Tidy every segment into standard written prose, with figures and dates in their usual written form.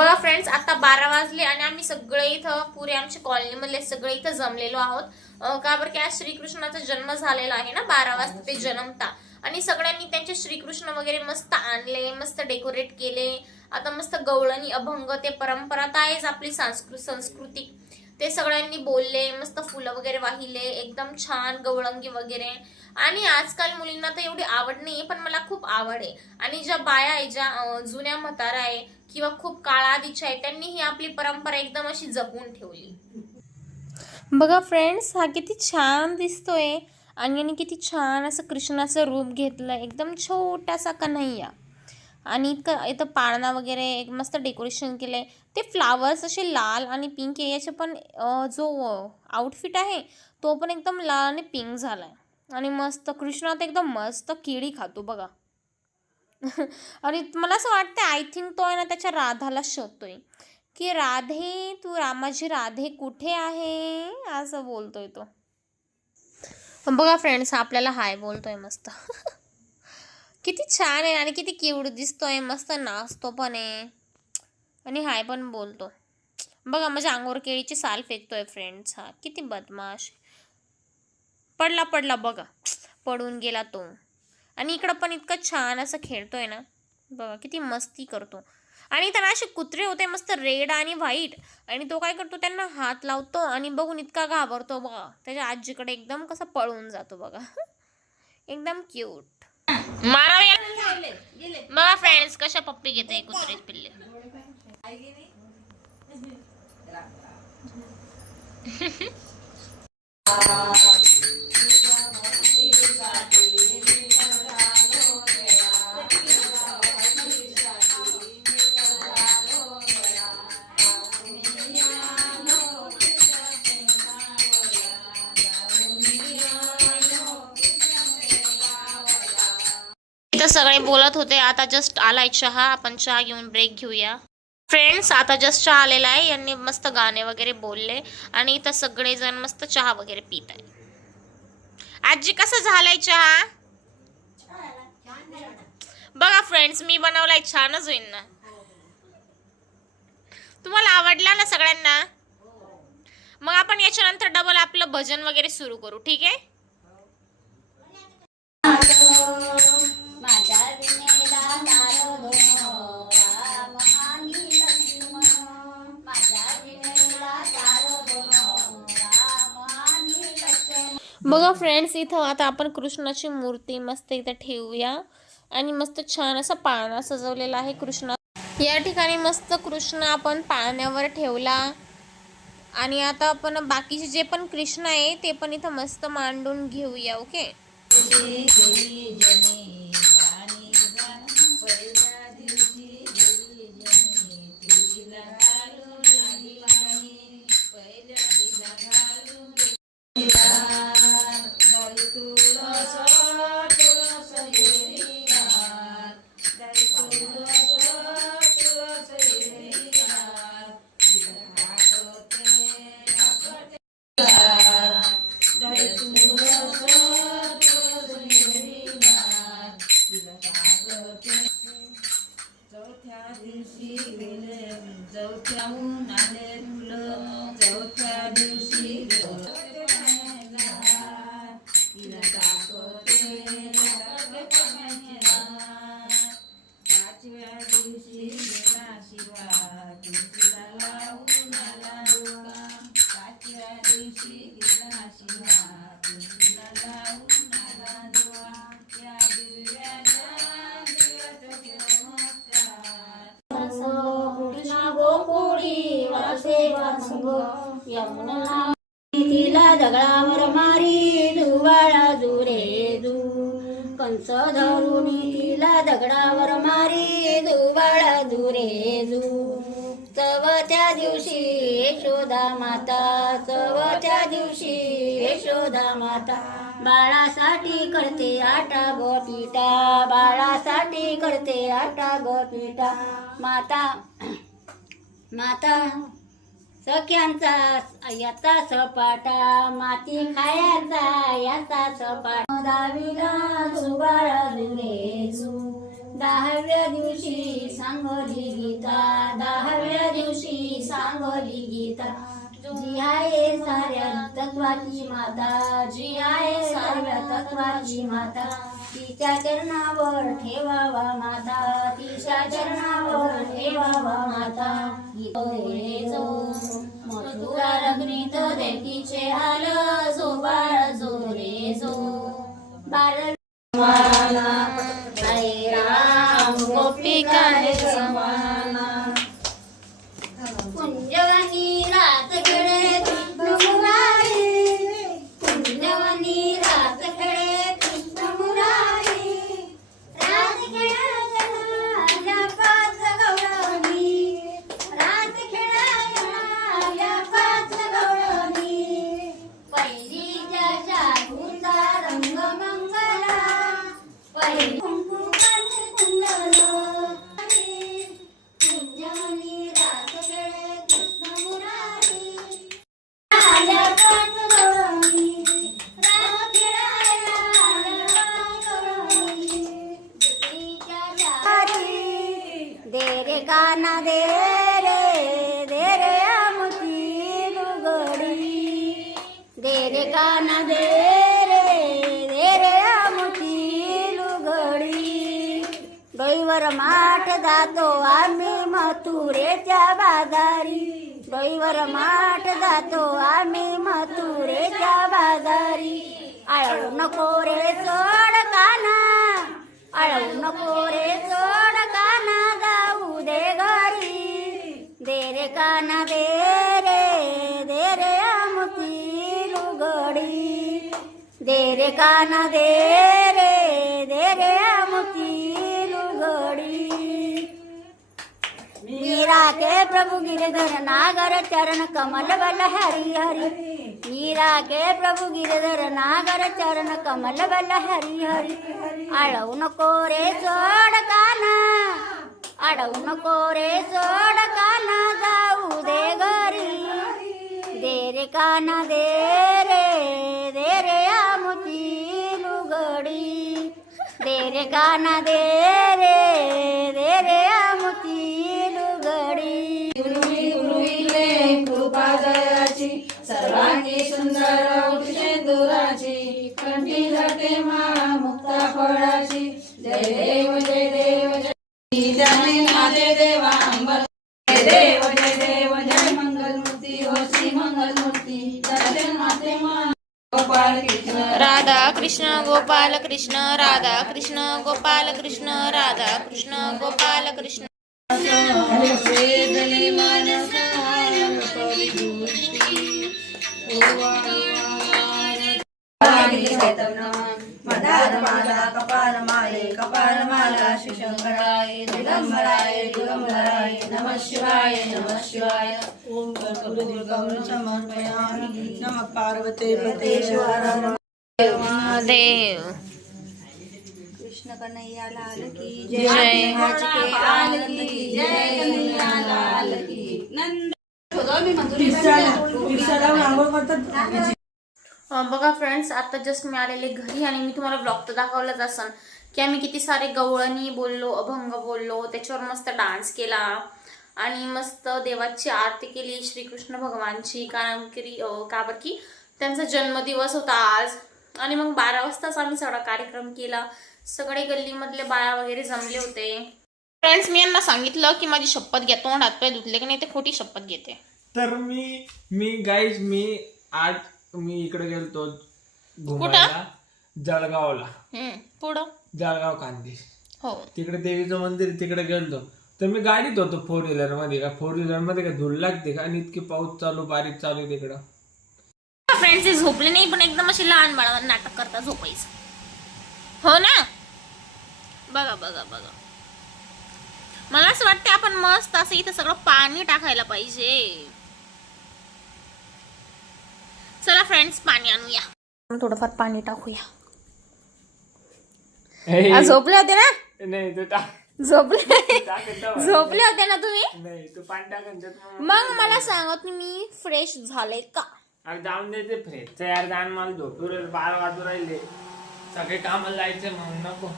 बघा फ्रेंड्स, आता 12 वाजले आणि आम्ही सगळे इथं पुरे आमच्या कॉलनीमधले सगळे इथं जमलेलो आहोत. का बरं की आज श्रीकृष्णाचा जन्म झालेला आहे ना, 12 वाजता ते जन्मता. आणि सगळ्यांनी त्यांचे श्रीकृष्ण वगैरे मस्त आणले, मस्त डेकोरेट केले. आता मस्त गवळणी अभंग ते परंपरा तर आहेच आपली संस्कृती, ते सगळ्यांनी बोलले, मस्त फुलं वगैरे वाहिले, एकदम छान गवळंगी वगैरे. आणि आजकाल मुलींना तर एवढी आवड नाहीये, पण मला खूप आवड आहे. आणि ज्या बाया आहे, ज्या जुन्या म्हातारा आहे किंवा खूप काळाधीच्या आहे, त्यांनी ही आपली परंपरा एकदम अशी जपून ठेवली. बघा फ्रेंड्स, हा किती छान दिसतोय आणि किती छान असं कृष्णाचं रूप घेतलं, एकदम छोटासा कन्हैया. आणि इथं पाळणा वगैरे एक मस्त डेकोरेशन केलंय. ते फ्लावर्स असे लाल आणि पिंक आहे. याचे पण जो आउटफिट आहे तो पण एकदम लाल आणि पिंक झालाय. आणि मस्त कृष्ण तर एकदम मस्त केळी खातो बघा. आणि मला असं वाटतं, आय थिंक तो आहे ना त्याच्या राधाला शोधतोय की राधे, तू माझी राधे कुठे आहे, असं बोलतोय तो. बघा फ्रेंड्स, आपल्याला हाय बोलतोय मस्त. किती छान आहे आणि किती क्यूट दिसतोय, मस्त नाचतो पण आहे आणि हाय पण बोलतो. बघा माझ्या अंगावर केळीची साल फेकतोय फ्रेंड्स. हा किती बदमाश. पडला बघा, पडून गेला तो. आणि इकडं पण इतकं छान असं खेळतोय ना, बघा किती मस्ती करतो. आणि त्यांना असे कुत्रे होते मस्त रेड आणि व्हाईट, आणि तो काय करतो, त्यांना हात लावतो आणि बघून इतका घाबरतो बघा, त्याच्या आजीकडे एकदम कसं पळून जातो बघा. एकदम क्यूट. बघा फ्रेंड्स, कशा पप्पी घेते कुत्रे पिल्ले. इथं सगळे बोलत होते. आता जस्ट आलाय चहा, आपण चहा घेऊन ब्रेक घेऊया. फ्रेंड्स, आता जस्ट चहा आलेला आहे. यांनी मस्त गाणे वगैरे बोलले आणि इथं सगळेजण मस्त चहा वगैरे पित आहे. आजी, कसं झालाय चहा? बघा फ्रेंड्स, मी बनवलाय, छानच होईल ना. तुम्हाला आवडला ना सगळ्यांना? मग आपण याच्यानंतर डबल आपलं भजन वगैरे सुरू करू, ठीक आहे? बघा फ्रेंड्स, इथं आता आपण कृष्णाची मूर्ती मस्त इथं ठेवूया आणि मस्त छान असा पाळणा सजवलेला आहे कृष्णा. या ठिकाणी मस्त कृष्ण आपण पाळण्यावर ठेवला. आणि आता आपण बाकीचे जे पण कृष्ण आहे ते पण इथं मस्त मांडून घेऊया. ओके. तिला दगडावर मारी जुवाळा जुरे जू, कंस धरून तिला दगडावर मारी जुवाळा जुरे जू. चवथ्या दिवशी यशोदा माता, चवथ्या दिवशी यशोदा माता, बाळासाठी करते आटा गोपीटा, बाळासाठी करते आटा गोपीटा. माता माता सख्यांचा याचा सपाटा, माती खायचा याचा सपाटा. 10वीला जुबाळा जुरे जू, 10व्या दिवशी सांगली गीता, 10व्या सांगली गीता जी आहे साऱ्या तत्वाची माता जी आहे सर्व तत्वाची माता तिच्या चरणावर ठेवावा माता तिच्या चरणावर ठेवावा माता रे जो मधुरा रगणीत देवीचे हाल जो बाळ जो रे जो बाळ राम गोपिकांचे समाना कुंजवनी रात खेळे कृष्ण मुरारी कुंजवनी रात खेळे कृष्ण मुरारी रात खेळायला पाच गवळणी रात खेळायला पाच गवळणी पहिलीच्या जागूचा रंग मंगला पहिली कुंकू कुंडल कुंजवनी रात खेळे कृष्ण मुरारी आल्या पाच गवळणी रात खेळायला आल्या गवळणी ज्योतीच्या जारी दे रे काना दे रे आमची लुगडी दे रे काना दे रे आमची लुगडी डोईवर माठ जातो आम्ही मथुरेच्या बाजारी डोईवर माठ जातो आम्ही मथुरेच्या बाजारी आळू नको रे सोड काना आळू नको रे सोड काना जाऊ दे घरी दे रे काना दे रे आमची लुगडी दे रे काना दे रे आमची लुगडी मीरा के प्रभु गिरधर नागर चरण कमल बल हरि हरि मीरा के प्रभु गिरधर नागर चरण कमल बल हरि हरि आळवू नको रे सोड काना आळवू नको रे सोड काना जाऊ दे घरी दे रे काना दे रे आमची लुगडी दे रे काना दे रे आमची लुगडी उरुविले कृपा जयाची सर्वांगी सुंदर शेंदुराची कंठी घटे माळा मुक्ता फळाची जय देव जय त्याने माझे देवा अंबर जय देव जय मंगलमूर्ती होसी मंगलमूर्ती दर्शन माते मान गोपाल कृष्ण राधा कृष्ण गोपाल कृष्ण राधा कृष्ण गोपाल कृष्ण राधा कृष्ण गोपाल कृष्ण वेदले मनसाय पविभूती मदारमाला कपालमाला शिशंकराय दिगंबराय दिगंबराय नमः शिवाय ओम कर्पूरगम समर्पयामि नमः पार्वती पतेश्वर महादेव कृष्ण कन्हैया लाल की जय लाल की जय कन्हैया लाल की नंद बघा फ्रेंड्स, आता जस्ट मी आलेले घरी आणि मी तुम्हाला ब्लॉग तर दाखवलाच असन की आम्ही किती सारे गवळणी बोललो, अभंग बोललो, त्याच्यावर मस्त डान्स केला आणि मस्त देवाची आरती केली श्रीकृष्ण भगवानची. कारण की त्यांचा जन्मदिवस होता आज. आणि मग 12 वाजताच आम्ही सगळा कार्यक्रम केला. सगळे गल्लीमधले बाया वगैरे जमले होते. फ्रेंड्स, मी यांना सांगितलं की माझी शपथ घ्या, तोंड हात पाय धुतले की नाही ते खोटी शपथ घेते. तर मी आज इकडे गेलतो घुमायला जळगावला. पुढं जळगाव कांदी हो तिकडे देवीचं मंदिर तिकडे गेलतो. तर मी गाडीत होतो 4 व्हीलर मध्ये. का 4 व्हीलर मध्ये का धूळ लागते का? आणि इतकी पाऊस चालू बारीक चालू तिकडं. फ्रेंड्स, हे झोपले नाही पण एकदम असे लहान बाळावर नाटक करता झोपायचं. हो ना? बघा बघा बघा, मला असं वाटतं आपण मस्त असं इथं सगळं पाणी टाकायला पाहिजे. चला फ्रेंड्स, पाणी आणूया. थोडंफार पाणी टाकूया. झोपले होते ना? नाही तू टाक. झोपले होते ना तुम्ही? नाही तू पाणी टाकून मग मला सांगा, तुम्ही फ्रेश झाले का? जाऊन देते फ्रेश यार. जाण मला झोपूर 12 वाजू राहिले. सगळे कामाला जायचे मग नको.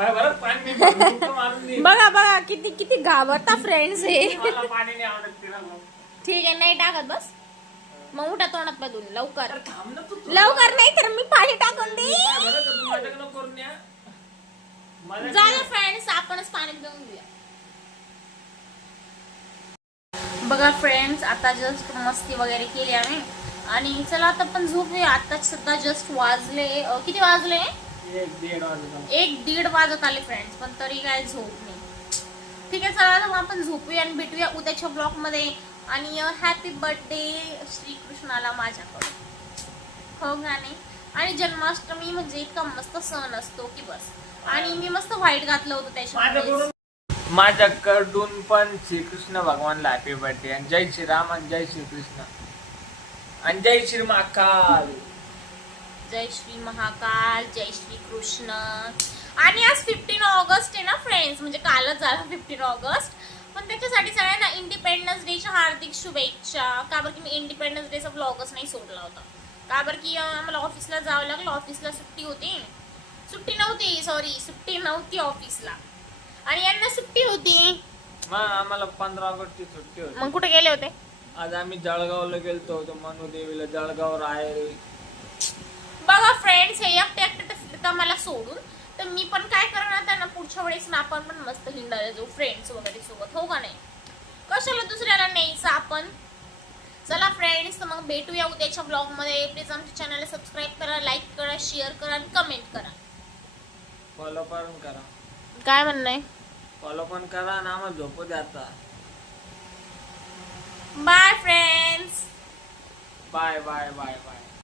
काय बरं पाणी भरपूर मारून दे. बघा बघा किती किती घाबरता फ्रेंड्स हे. मला पाणी नाही आवडत तिला भाऊ. ठीक आहे नाही टाकत बस. मग उठा तोंडात बदलून लवकर. अरे थांब ना तू. लवकर नाही तर मी पाणी टाकून दे. काय बरं का तू माझ्याकडनं करून या. माझ्याकडनं- झालं फ्रेंड्स आपणच पाणी पिऊन घेऊया. बघा फ्रेंड्स आता जस्ट मस्ती वगैरे केली आम्ही आणि चला आता पण झोपूया. आता सुद्धा जस्ट वाजले किती वाजले 1-1.5 वाजता. 1-1:30 वाजत आले फ्रेंड्स पण तरी काय झोप नाही. ठीक आहे चला मग आपण झोपूया आणि भेटूया उद्याच्या ब्लॉग मध्ये. आणि हॅपी बर्थडे श्रीकृष्णाला माझ्याकडून. हो गाणे. आणि जन्माष्टमी म्हणजे इतका मस्त सण असतो की बस. आणि मी मस्त व्हाईट घातलं होतं त्याच्यामध्ये. माझ्याकडून पण श्रीकृष्ण भगवानला हॅपी बर्थडे आणि जय श्रीराम आणि जय श्रीकृष्ण आणि जय श्री महाकाल. जय श्री महाकाल जय श्री कृष्ण. आणि आज 15 ऑगस्ट आहे ना फ्रेंड्स म्हणजे कालच झाला 15 ऑगस्ट. पण त्याच्यासाठी सगळ्यांना इंडिपेंडन्स डेच्या हार्दिक शुभेच्छा. का बरं की मी इंडिपेंडन्स डेचा ब्लॉगच नाही सोडला होता. का बरं की आम्हाला ऑफिसला जावं लागलं. ऑफिसला सुट्टी होती. सुट्टी नव्हती ऑफिसला आणि यांना सुट्टी होती. मग आम्हाला 15 ऑगस्टची सुट्टी होती. मग कुठे गेले होते. आज आम्ही जळगावला गेलतो होतो मनुदेवीला. जळगाव राहील. बघा फ्रेंड्स हे एकटे एकटे फिरता मला सोडून. तर मी पण काय करणार त्यांना पुढच्या वेळेस ना आपण पण मस्त हिंडायला जाऊ फ्रेंड्स वगैरे सोबत. हो का नाही. कशाला दुसऱ्याला न्यायचं आपण. चला फ्रेंड्स तर मग भेटूया उद्याच्या ब्लॉग मध्ये. प्लीज आमच्या चॅनलला सबस्क्राईब करा, लाईक करा, शेअर करा आणि कमेंट करा. फॉलो पण करा. काय म्हणणं आहे. फॉलो पण करा आणि आम्हाला झोपू द्या आता. Bye friends. Bye bye bye bye.